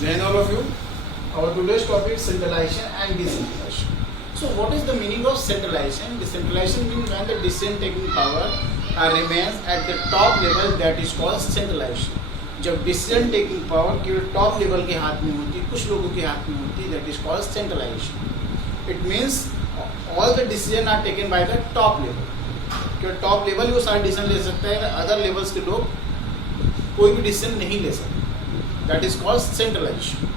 Then all of you, our today's topic is centralization and decentralization. So what is the meaning of centralization? Decentralization means when the decision taking power remains at the top level, that is called centralization. जब decision taking power केवल top level के हाथ में होती है, कुछ लोगों के हाथ में होती है, that is called centralization. It means all the decision are taken by the top level. केवल टॉप लेवल ही वो सारे डिसीजन ले सकता है, अदर लेवल्स के लोग कोई भी डिसीजन नहीं ले सकते. That is called centralisation.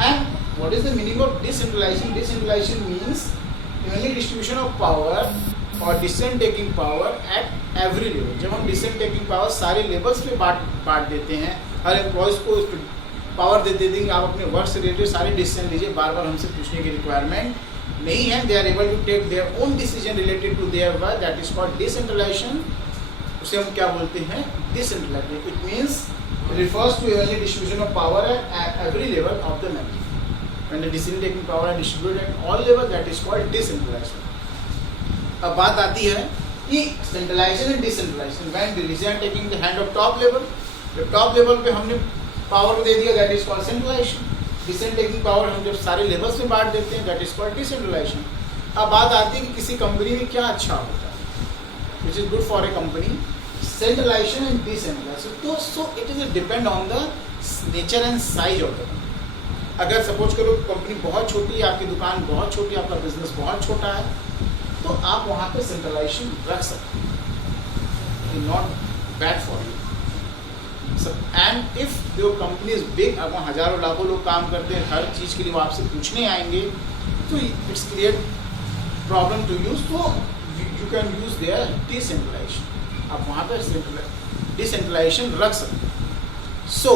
And what is the meaning of decentralisation? Decentralisation means evenly distribution of power और decision taking power at every level. जब हम डिसीजन टेकिंग पावर सारे लेवल्स पे बांट देते हैं, हर एम्प्लॉयज़ को पावर दे देंगे, आप अपने वर्क से रिलेटेड सारे डिसीजन लीजिए, बार बार हमसे पूछने की रिक्वायरमेंट नहीं है. They are able to take their own decision related to their work, that is called decentralization. उसे हम क्या बोलते हैं? Decentralization. It means refers to evenly distribution of power at every level of the network. When the decision taking power are distributed at all levels, that is called decentralization. अब बात आती है कि centralization and decentralization. When decision taking the hand of top level, जब top level पे हमने power को दे दिया, that is called centralization. Decision taking power हम जब सारे लेवल्स में बांट देते हैं, दैट इज कॉल्ड डिसेंट्रलाइजेशन. अब बात आती है कि किसी कंपनी में क्या अच्छा होता है, which is good for a company. Centralization and decentralization. So it is depend on the nature and size of the company. अगर सपोज करो कंपनी बहुत छोटी है, आपकी दुकान बहुत छोटी है, आपका बिजनेस बहुत छोटा है, तो आप वहाँ पे सेंट्रलाइजेशन रख सकते हैं. Not bad for you. And if your company is big, अब वहाँ हजारों लाखों लोग काम करते हैं, हर चीज़ के लिए वो आपसे पूछने आएंगे, तो it's create problem to use. तो you can use there decentralisation. आप वहाँ पर डिसेंट्रलाइजेशन रख सकते हैं. So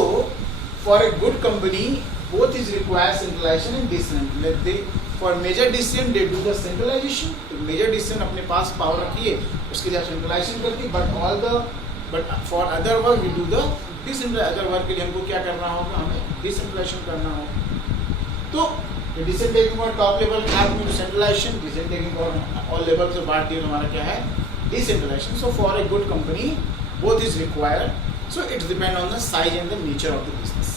for a good company both is require centralisation and decentralisation. For major decision they do the centralisation. तो मेजर डिसीजन अपने पास पावर रखिए, उसके लिए आप सेंट्रलाइजेशन करती. But for other work we do the decentralisation. Other work के लिए हमको क्या करना होगा? हमें डिसेंट्रलाइजेशन करना होगा. तो डिसीजन टेकिंग और टॉप लेवल के हाथ में सेंट्रलाइजेशन, डिसीजन टेकिंग और ऑल लेवल से बांट दिया, हमारा क्या है? Decentralization. So for a good company both is required. So it depends on the size and the nature of the business.